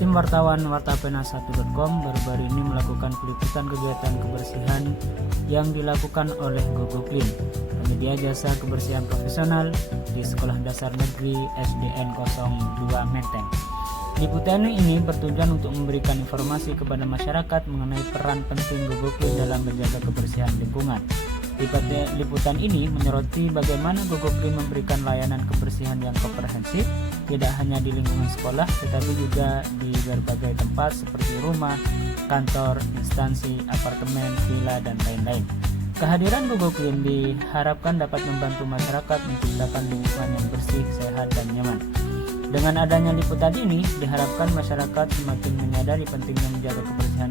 Tim wartawan wartapena1.com baru-baru ini melakukan peliputan kegiatan kebersihan yang dilakukan oleh GoGoClean, penyedia jasa kebersihan profesional di Sekolah Dasar Negeri SDN 02 Menteng. Liputan ini bertujuan untuk memberikan informasi kepada masyarakat mengenai peran penting GoGoClean dalam menjaga kebersihan lingkungan. Liputan ini menyoroti bagaimana GoGoClean memberikan layanan kebersihan yang komprehensif, tidak hanya di lingkungan sekolah, tetapi juga di berbagai tempat seperti rumah, kantor, instansi, apartemen, villa, dan lain-lain. Kehadiran GoGoClean diharapkan dapat membantu masyarakat menciptakan lingkungan yang bersih, sehat, dan nyaman. Dengan adanya liputan ini, diharapkan masyarakat semakin menyadari pentingnya menjaga kebersihan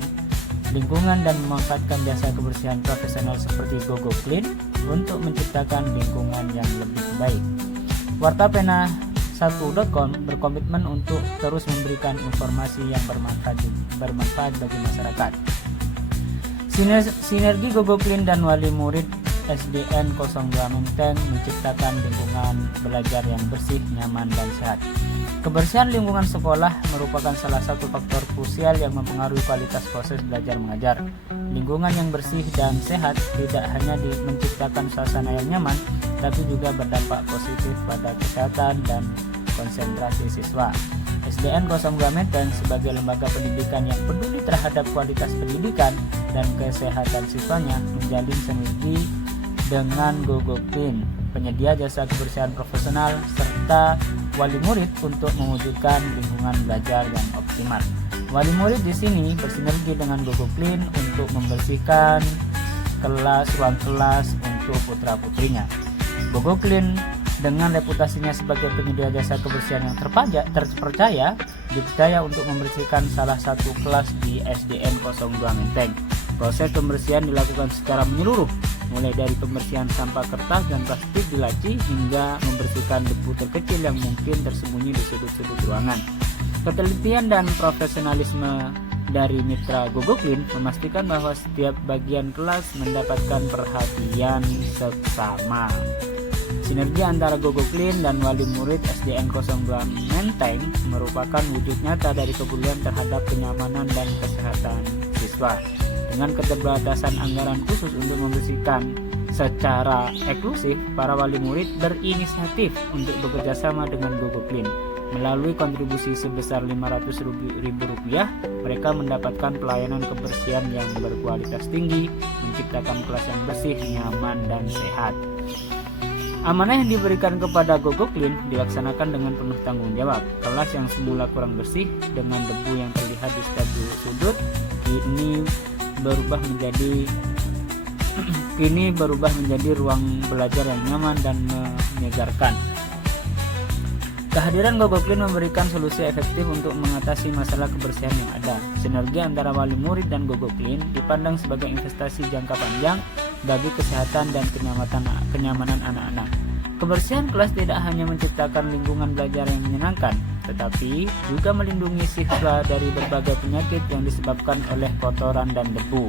lingkungan dan memanfaatkan jasa kebersihan profesional seperti GoGoClean untuk menciptakan lingkungan yang lebih baik. Wartapena1.com berkomitmen untuk terus memberikan informasi yang bermanfaat bagi masyarakat. Sinergi GoGoClean dan wali murid SDN 02 Menteng menciptakan lingkungan belajar yang bersih, nyaman, dan sehat. Kebersihan lingkungan sekolah merupakan salah satu faktor krusial yang mempengaruhi kualitas proses belajar mengajar. Lingkungan yang bersih dan sehat tidak hanya menciptakan suasana yang nyaman, tapi juga berdampak positif pada kesehatan dan konsentrasi siswa. SDN 02 Menteng sebagai lembaga pendidikan yang peduli terhadap kualitas pendidikan dan kesehatan siswanya menjalin sinergi dengan GoGoClean, penyedia jasa kebersihan profesional, serta wali murid untuk mewujudkan lingkungan belajar yang optimal. Wali murid di sini bersinergi dengan GoGoClean untuk membersihkan ruang kelas untuk putra-putrinya. GoGoClean dengan reputasinya sebagai penyedia jasa kebersihan yang terpercaya, dipercaya untuk membersihkan salah satu kelas di SDN 02 Menteng. Proses pembersihan dilakukan secara menyeluruh, mulai dari pembersihan sampah kertas dan plastik di laci hingga membersihkan debu terkecil yang mungkin tersembunyi di sudut-sudut ruangan. Ketelitian dan profesionalisme dari mitra GoGoClean memastikan bahwa setiap bagian kelas mendapatkan perhatian seksama. Sinergi antara GoGoClean dan wali murid SDN 02 Menteng merupakan wujud nyata dari kepedulian terhadap kenyamanan dan kesehatan siswa. Dengan keterbatasan anggaran khusus untuk membersihkan secara eksklusif, para wali murid berinisiatif untuk bekerjasama dengan GoGoClean. Melalui kontribusi sebesar Rp500.000, mereka mendapatkan pelayanan kebersihan yang berkualitas tinggi, menciptakan kelas yang bersih, nyaman, dan sehat. Amanah yang diberikan kepada GoGoClean dilaksanakan dengan penuh tanggung jawab. Kelas yang semula kurang bersih dengan debu yang terlihat di setiap sudut kini berubah menjadi ruang belajar yang nyaman dan menyegarkan. Kehadiran GoGoClean memberikan solusi efektif untuk mengatasi masalah kebersihan yang ada. Sinergi antara wali murid dan GoGoClean dipandang sebagai investasi jangka panjang bagi kesehatan dan kenyamanan anak-anak. Kebersihan kelas tidak hanya menciptakan lingkungan belajar yang menyenangkan, tetapi juga melindungi siswa dari berbagai penyakit yang disebabkan oleh kotoran dan debu.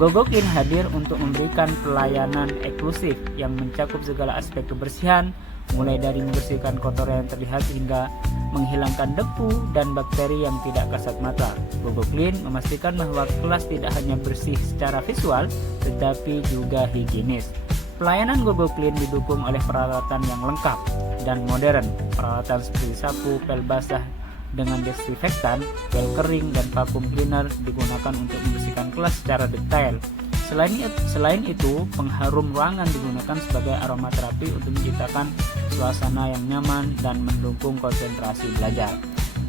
GoGoClean hadir untuk memberikan pelayanan eksklusif yang mencakup segala aspek kebersihan, mulai dari membersihkan kotoran yang terlihat hingga menghilangkan debu dan bakteri yang tidak kasat mata. GoGoClean memastikan bahwa kelas tidak hanya bersih secara visual, tetapi juga higienis. Pelayanan GoGoClean didukung oleh peralatan yang lengkap dan modern. Peralatan seperti sapu, pel basah dengan desinfektan, pel kering, dan vacuum cleaner digunakan untuk membersihkan kelas secara detail. Selain itu, pengharum ruangan digunakan sebagai aromaterapi untuk menciptakan suasana yang nyaman dan mendukung konsentrasi belajar.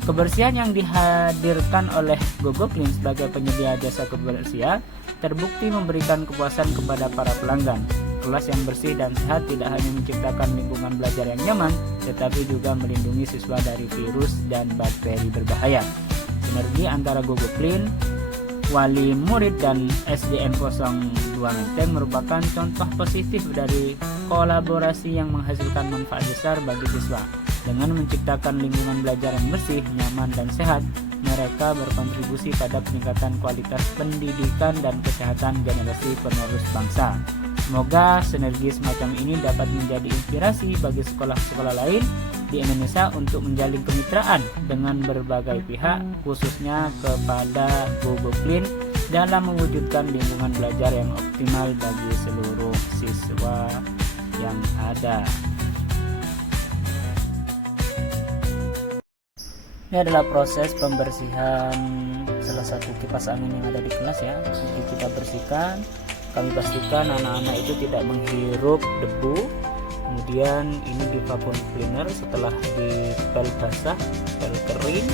Kebersihan yang dihadirkan oleh GoGoClean sebagai penyedia jasa kebersihan terbukti memberikan kepuasan kepada para pelanggan. Kelas yang bersih dan sehat tidak hanya menciptakan lingkungan belajar yang nyaman, tetapi juga melindungi siswa dari virus dan bakteri berbahaya. Sinergi antara GoGoClean, wali murid, dan SDN 02 Menteng merupakan contoh positif dari kolaborasi yang menghasilkan manfaat besar bagi siswa. Dengan menciptakan lingkungan belajar yang bersih, nyaman, dan sehat, mereka berkontribusi pada peningkatan kualitas pendidikan dan kesehatan generasi penerus bangsa. Semoga sinergi semacam ini dapat menjadi inspirasi bagi sekolah-sekolah lain di Indonesia untuk menjalin kemitraan dengan berbagai pihak, khususnya kepada GoGoClean dalam mewujudkan lingkungan belajar yang optimal bagi seluruh siswa yang ada. Ini adalah proses pembersihan salah satu kipas angin yang ada di kelas ya. Jadi kita bersihkan, kami pastikan anak-anak itu tidak menghirup debu. Kemudian ini di vacuum cleaner, setelah di pel basah, pel kering,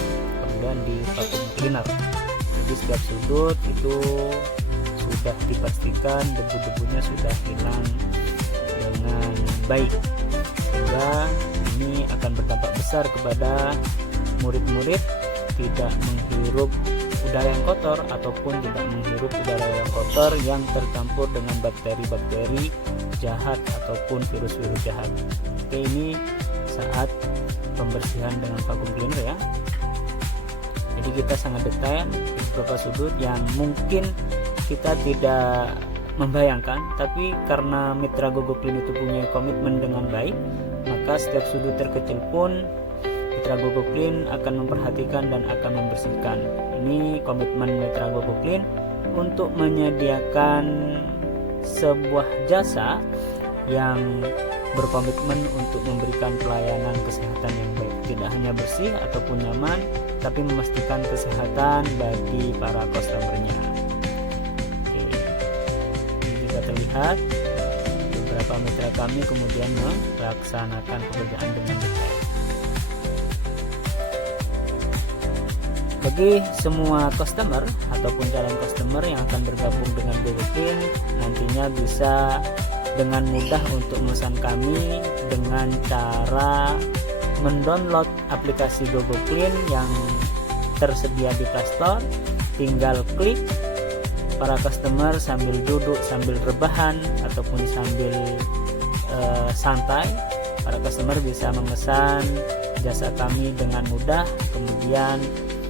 kemudian di vacuum cleaner. Jadi setiap sudut itu sudah dipastikan debu-debunya sudah hilang dengan baik, sehingga ini akan berdampak besar kepada murid-murid tidak menghirup udara yang kotor ataupun tidak menghirup udara yang kotor yang tercampur dengan bakteri-bakteri jahat ataupun virus-virus jahat. Oke, ini saat pembersihan dengan vacuum cleaner ya. Jadi kita sangat detail di beberapa sudut yang mungkin kita tidak membayangkan, tapi karena mitra GoGoClean itu punya komitmen dengan baik, maka setiap sudut terkecil pun mitra GoGoClean akan memperhatikan dan akan membersihkan. Ini komitmen mitra GoGoClean untuk menyediakan sebuah jasa yang berkomitmen untuk memberikan pelayanan kesehatan yang baik, tidak hanya bersih ataupun nyaman, tapi memastikan kesehatan bagi para customernya. Oke, ini juga terlihat beberapa mitra kami kemudian melaksanakan pekerjaan dengan detail. Bagi semua customer ataupun calon customer yang akan bergabung dengan GoGoClean, nantinya bisa dengan mudah untuk memesan kami dengan cara mendownload aplikasi GoGoClean yang tersedia di Play Store. Tinggal klik, para customer sambil duduk, sambil rebahan ataupun sambil santai, para customer bisa memesan jasa kami dengan mudah. Kemudian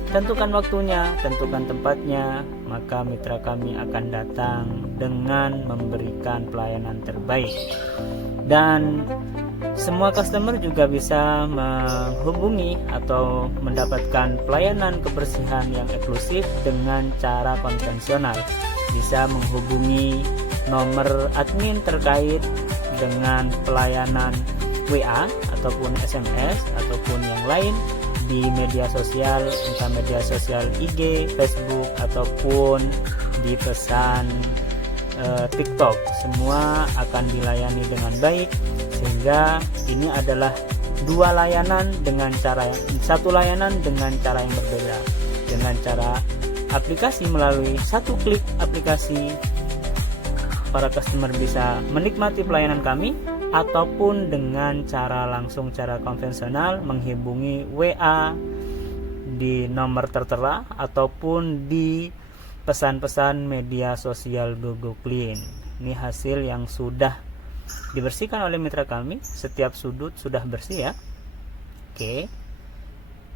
tentukan waktunya, tentukan tempatnya, maka mitra kami akan datang dengan memberikan pelayanan terbaik. Dan semua customer juga bisa menghubungi atau mendapatkan pelayanan kebersihan yang eksklusif dengan cara konvensional. Bisa menghubungi nomor admin terkait dengan pelayanan WA ataupun SMS ataupun yang lain di media sosial, entah media sosial IG, Facebook ataupun di pesan TikTok. Semua akan dilayani dengan baik, sehingga ini adalah dua layanan dengan cara satu layanan dengan cara yang berbeda. Dengan cara aplikasi, melalui satu klik aplikasi, para customer bisa menikmati pelayanan kami, ataupun dengan cara langsung, cara konvensional, menghubungi WA di nomor tertera ataupun di pesan-pesan media sosial GoGoClean. Ini hasil yang sudah dibersihkan oleh mitra kami, setiap sudut sudah bersih ya. Oke,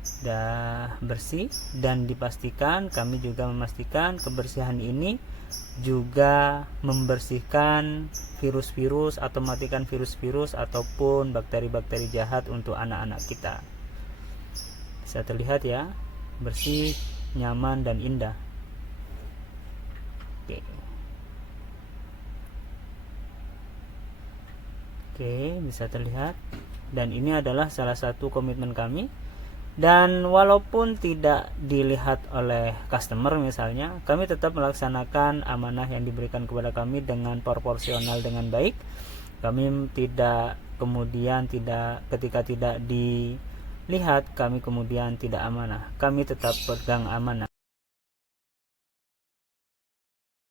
sudah bersih dan dipastikan, kami juga memastikan kebersihan ini juga membersihkan virus-virus atau matikan virus-virus ataupun bakteri-bakteri jahat untuk anak-anak kita. Bisa terlihat ya, bersih, nyaman dan indah. Oke, bisa terlihat. Dan ini adalah salah satu komitmen kami. Dan walaupun tidak dilihat oleh customer misalnya, kami tetap melaksanakan amanah yang diberikan kepada kami dengan proporsional dengan baik. Kami tidak kemudian ketika tidak dilihat, kami kemudian tidak amanah. Kami tetap pegang amanah.